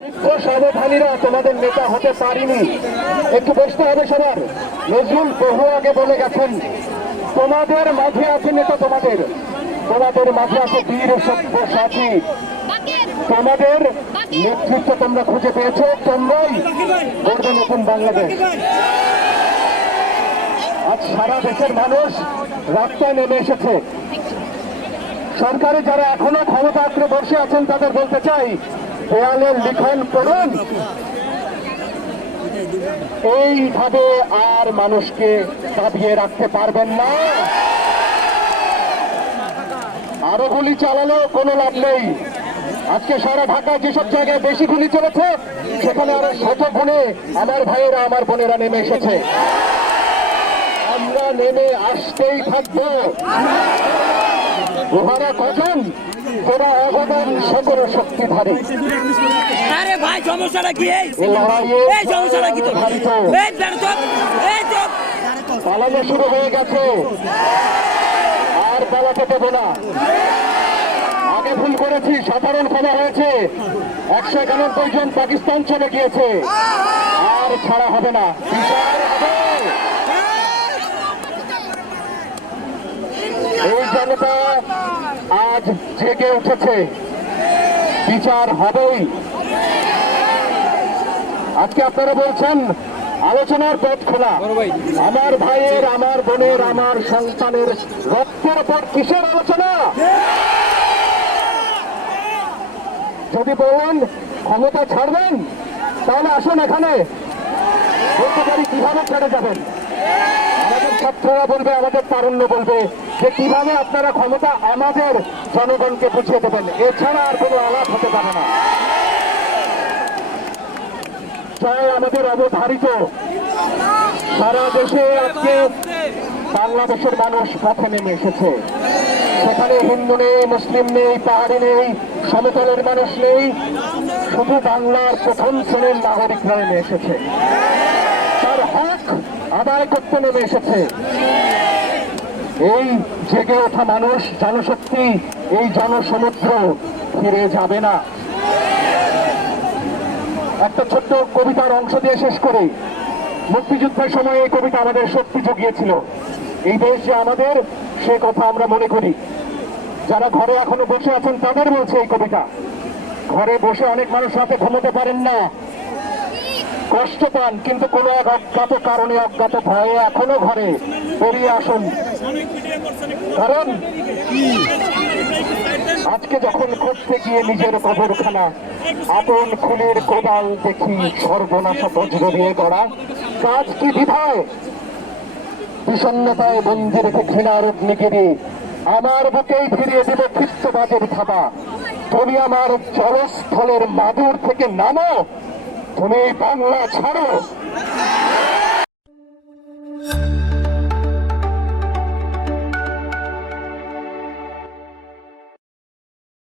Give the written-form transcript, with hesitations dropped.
সাবধানীরা তোমাদের নেতা হতে পারিনি, একটু বসতে হবে সবার। নজরুল বহু আগে বলে গেছেন, তোমাদের মাঝে আছে নেতা, তোমাদের মাঝে আছে বীর সব্যসাচী, তোমাদের নেতৃত্ব তোমরা খুঁজে পেয়েছো, তোমরাই গড়বে নতুন বাংলাদেশ। আজ সারা দেশের মানুষ রাস্তায় নেমে এসেছে। সরকারে যারা এখনো ক্ষমতা আঁকড়ে বসে আছেন তাদের বলতে চাই, দেয়ালের লিখন পড়ুন। এইভাবে আর মানুষকে দাবিয়ে রাখতে পারবেন না। আরো গুলি চালালেও কোনো লাভ নেই। আজকে সারা ঢাকায় যেসব জায়গায় বেশি গুলি চলেছে, সেখানে আরো শত গুণে আমার ভাইয়েরা আমার বোনেরা নেমে এসেছে। আমরা নেমে আসতেই থাকবো। ওহারা কজন, ওরা অবদান সকল শক্তিধারী। আরে ভাই সমস্যাটা কি? এই সমস্যাটা কি? পালানো শুরু হয়ে গেছে, আর পালাতে দেব না। আগে ভুল করেছি, সাধারণ ক্ষমা হয়েছে। 191 জন পাকিস্তান চলে গিয়েছে, আর ছাড়া হবে না, বিচার হবে। এই জনতা আজ জেগে উঠেছে, বিচার হবেই। আজকে আপনারা বলছেন আলোচনার পথ খোলা। আমার ভাইয়ের, আমার বোনের, আমার সন্তানের রক্তের উপর কিসের আলোচনা? যদি বলেন ক্ষমতা ছাড়বেন, তাহলে আসুন এখানে বলতে পারি কিভাবে ছেড়ে যাবেন। আমাদের ছাত্ররা বলবে, আমাদের তারুণ্য বলবে যে কিভাবে আপনারা ক্ষমতা আমাদের জনগণকে বুঝিয়ে দেবেন। এছাড়া আর কোনো আলাপ হতে পারে না। জয় আমাদের অবধারিত। সারা দেশে আজকে বাংলাদেশের মানুষ পথে নেমে এসেছে। সেখানে হিন্দু নেই, মুসলিম নেই, পাহাড়ি নেই, সমতলের মানুষ নেই, শুধু বাংলার প্রথম শ্রেণীর নাগরিকরা নেমে এসেছে। তার হক আদায় করতে নেমে এসেছে। এই জেগে ওঠা মানুষ, জনশক্তি, এই জনসমুদ্র ফিরে যাবে না। একটা ছোট্ট কবিতার অংশ দিয়ে শেষ করি। মুক্তিযুদ্ধের সময় এই কবিতা আমাদের শক্তি জুগিয়েছিল। এই দেশ যে আমাদের, সে কথা আমরা মনে করি। যারা ঘরে এখনো বসে আছেন তাদের বলছে এই কবিতা। ঘরে বসে অনেক মানুষ রাতে ঘুমোতে পারেন না, কষ্ট পান, কিন্তু কোনো এক অজ্ঞাত কারণে, অজ্ঞাত ভয়ে এখনো ঘরে বেরিয়ে আসুন। কারণ আজকে যখন খুঁজতে গিয়ে নিজের কবরখানা, আপন খুনের কোদাল দেখি সর্বনাশা বজ্র দিয়ে গড়া, কাজ কি বিধায় বিষণ্ণতায় বন্দি রেখে ঘৃণার অগ্নিগিরি, আমার বুকেই ফিরিয়ে দেবে খ্রিস্টবাজের থাবা। তুমি আমার জলস্থলের মাদুর থেকে নামো, তুমি বাংলা ছাড়ো।